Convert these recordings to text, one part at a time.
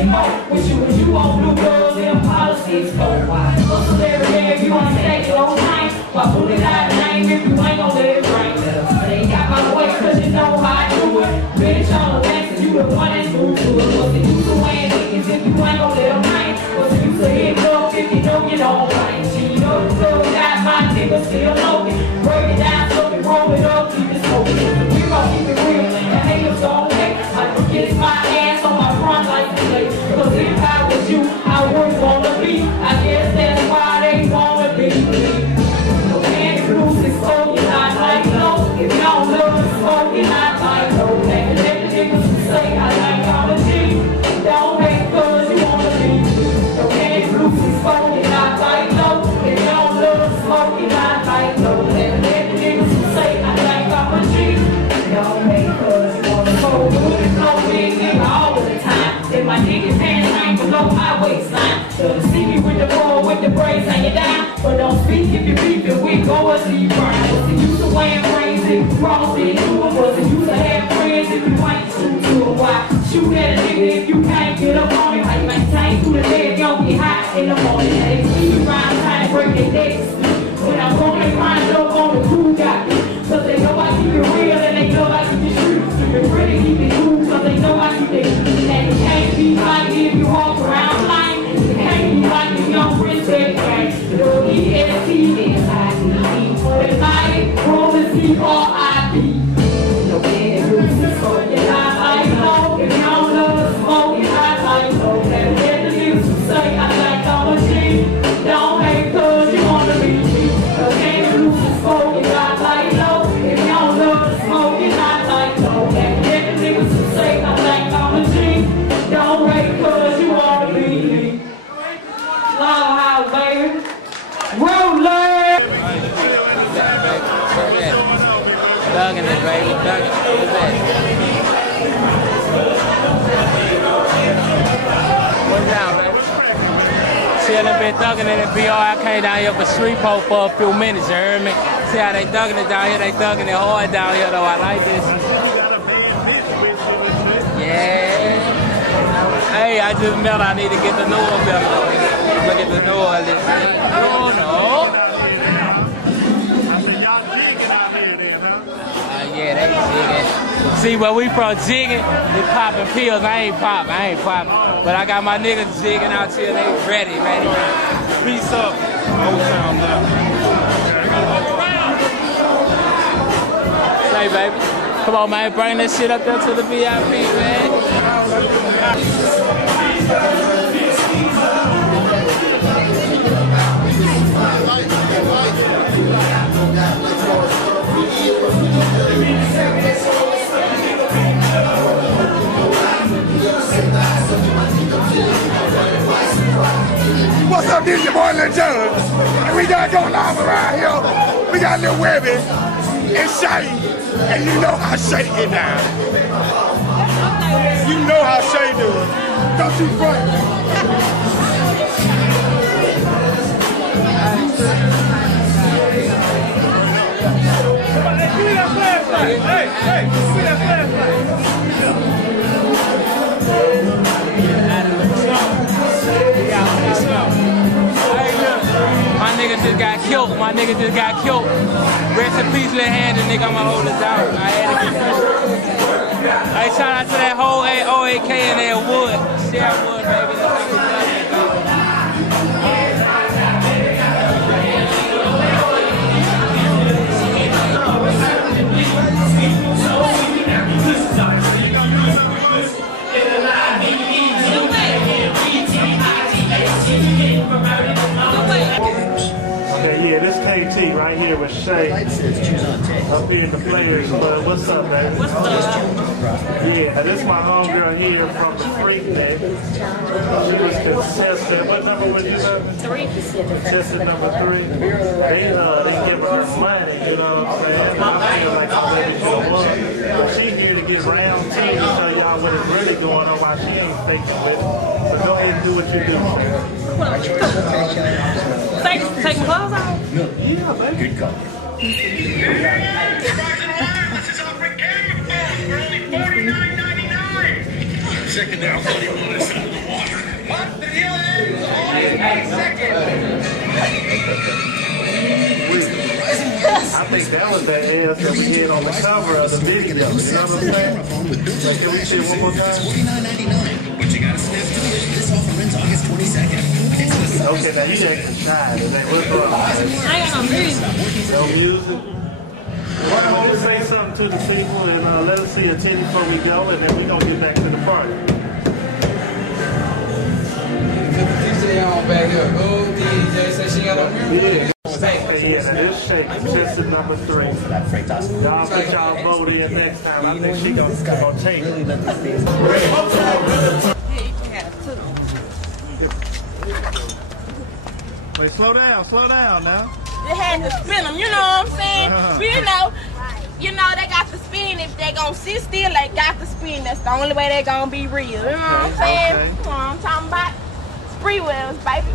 making more. With you and you on blue girls and politics go wide. Hustle every day if you wanna stay your time. Why put it out of name if you ain't gon' let it rain? They got my way cause you know how I do it. Bitch on the next and you the one that's moved to it. What's the use of weighing niggas if you ain't gon' let them rain? What's the use of hitting up if you know you don't rain? She know the club got my niggas still loaded. Break it down, so we roll it up, keep it smoking. We gon' keep it real, the haters gon' hate. I can kiss my ass on my front like today. Cause if I was you, I wouldn't wanna be. I guess that's why they wanna be me. No candy blues is smoking, not like no. If y'all love the smoking, not like no. Let the niggas say I like all the G. Don't hate cause you wanna be me. No candy blues is smoking, not like no. If y'all love the smoking, not like no. Let the niggas say I like all the G. Don't hate cause you wanna go. Good and flow big nigga all the time. If my nigga pants ain't below my waistline. So see me with the ball, with the braids hanging down. But don't speak if you beef it, we go a deep burn. What's the use of wearing braids if you cross it into it? What's the use of having friends if you ain't true to it? Why shoot at a nigga if you can't get up on it? How you maintain through the day if you don't get hot in the morning? They see you round trying to break their necks. When I'm on they mind up on the cool guy. Cause they know I keep it real and they know I keep it true. Keep it pretty, keep it cool, cause they know I keep it. And you can't be like it if you walk around lying. You can't be like if you don't respect things. L-E-S-T-S-I-D-E. It's like R-O-C-R-I-B. No candy blues is smoking, I like no. If you don't love the smoking, I like no. Let the music say I like all the G. Don't hate cause you wanna be me. No candy blues is smoking, I like no. If you don't love the smoking, I like no. Let the niggas say I like all the G. Don't hate cause you wanna be me. Long house, baby. Roller! Thugging it, baby. Thugging it. What's that? What's down, baby? Chillin', been thugging it at BR. I came down here for street pole for a few minutes, you heard me? See how they thugging it down here? They thugging it hard down here, though. I like this. Yeah. Hey, I just met. I need to get the new one better. Look at the new one. Oh, no. Yeah, they jigging. See, where we from jigging, they popping pills. I ain't popping. But I got my niggas jigging out here. They ready. Peace up. Old town now. Say, baby. Come on, man. Bring that shit up there to the VIP, man. What's up, this is your boy Lil John, and we got going on around here. We got Lil Webbie and Shay, and you know how Shay get down. You know how Shay do it. Don't you front. Give me that flashlight. Hey, give me that flashlight. My nigga just got killed. Rest in peace, little handed nigga. I'ma hold it down. I had to be. Hey, shout out to that whole OAK and that Wood. Share Wood, baby. That's how we love it, Okay, yeah, this KT right here with Shay up here in the Players Club. What's up, baby? What's up? Yeah, this is my homegirl here from the Freak Day. She was contestant. What number was you? 3. Contestant number 3. They give her money, you know what I'm saying? I feel like I'm ready to won. She's here to get round 2 to show y'all what is really going on while she ain't faking with it. So go ahead and do what you do. Take my clothes off? Yeah, baby. Good call. This is our camera phone for only $49.99. Second down, 41 is out of the wall. I think that was that ass that we had on the cover of the video. You know what I'm saying? So can we see it one more time? But you gotta snap to it. This offer ends August 22nd. Okay, now you acting shy. What's wrong? I ain't got no music. No music? Why don't you say something to the people and let us see a titty before we go, and then we're going to get back to the party. DJ on back here. Oh, DJ said she got no music. Yeah, now this shake, contestant number 3. Y'all put y'all vote in next time. I think she gonna take it. Wait, slow down now. They had to spin them, you know what I'm saying? But you know, they got to spin. If they gonna sit still, they got to spin. That's the only way they gonna be real. You know what I'm saying? Okay. You know what I'm talking about? Spree wheels, baby.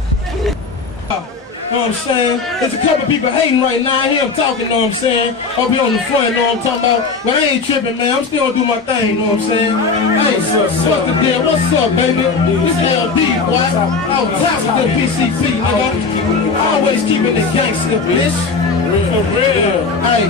You know what I'm saying? There's a couple people hating right now. I hear them talking, know what I'm saying? I'll be on the front, know what I'm talking about? But I ain't tripping, man. I'm still gonna do my thing, know what I'm saying? Hey, what's the deal? What's up, baby? This LD, boy. Out top of the PCP, nigga. Always keeping the gangster, bitch. For real. Hey.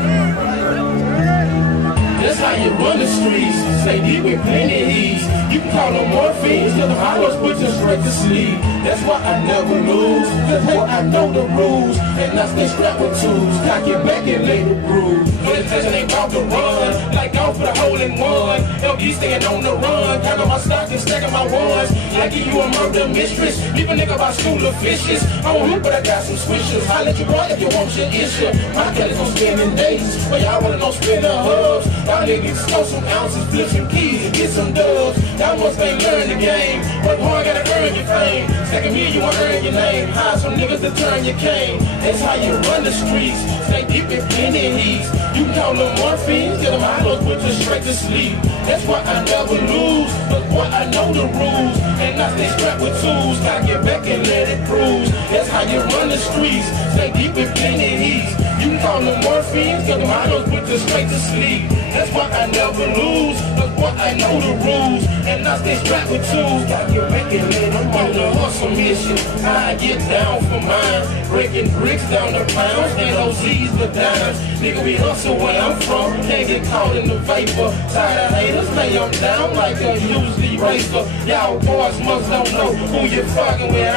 That's how you run the streets. Stay deep with plenty of ease. You can call them morphines, cause the hollows put you straight to sleep. That's why I never lose, cause hey, I know the rules. And I stay strapped with tools, cock it back and lay the bruise. But attention ain't about to run, like go for the hole in one. LB staying on the run, counting my stock and stacking my ones. Like you a murder mistress, leave a nigga by school of fishes. I don't hoop, but I got some swishers. I'll let you boy if you want your issue. My Kelly's gon' spend in days, but y'all wanna know spin the hubs. Y'all niggas score some ounces, flip some keys, and get some dubs. Y'all must ain't learn the game. Work hard, gotta earn your fame. Second year, you wanna earn your name. Hire some niggas to turn your cane. That's how you run the streets. Stay deep in plenty heat. You can call them morphines, get them hollows, put you straight to sleep. That's why I never lose, but boy, I know the rules. And I stay strapped with tools, cock it back and let it cruise. That's how you run the streets. Stay deep in plenty heat. You can call them morphines, get them hollows, put you straight to sleep. That's why I never lose, but boy, I know the rules. And I stay strapped with tools, cock it back and let it cruise. I'm on the hustle mission, I get down for mine. Breaking bricks down to pounds, and OZs for dimes. Nigga, we hustle where I'm from, can't get caught in the vapor. Tired of haters, lay them down like a used eraser. Y'all boys must don't know who you fucking with,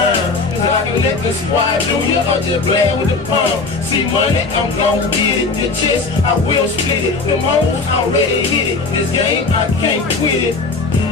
cause I can let the squad do you, or just play with the palm. See money, I'm gon' get it. The chest, I will split it. Them hoes already hit it. This game, I can't quit it.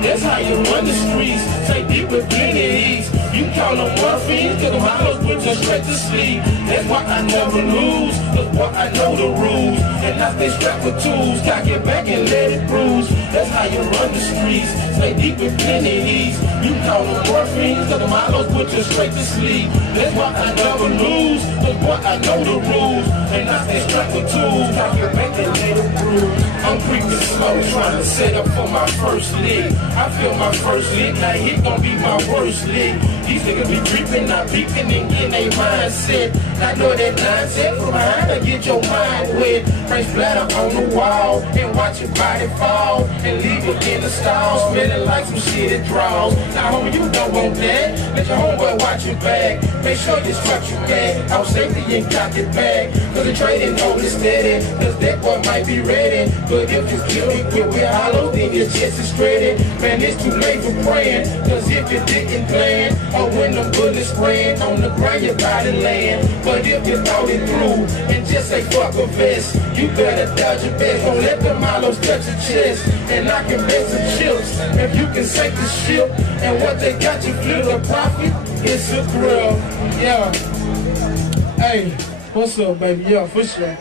That's how you run the streets. Stay deep with plenty ease. You call them morphines, till them hollows put you straight to sleep. That's why I never lose, cause boy, I know the rules. And I stay strapped with tools, cock it back and let it bruise. That's how you run the streets. Stay deep with plenty ease. You call them morphines, till them hollows put you straight to sleep. That's why I never lose, cause boy, I know the rules. And I stay strapped with tools, cock it back and let it bruise. I'm creeping slow, trying to set up for my first lick. I feel my first lick, now hit gon' be my worst lick. These niggas be creeping, not peeping, and getting their mindset. I know that mindset from behind to get your mind wet. Spray splatter on the wall, and watch your body fall, and leave it in the stall, smelling like some shit it draws. Now homie, you don't want that, let your homeboy watch your back. Make sure you strap your gat, out safety and cock it back. Cause the trading hold it steady, cause that boy might be ready. But if you kill me quick with hollow, then your chest is shredded. Man, it's too late for praying, cause if you didn't plan, or when them bullets spraying on the ground, your body land. But if you thought it through, and just say fuck a vest, you better dodge your best. Don't let the mallows touch your chest, and I can bet some chips. If you can sink the ship, and what they got you flip the profit, it's a thrill. Yeah. Hey, what's up, baby? Yeah, for sure.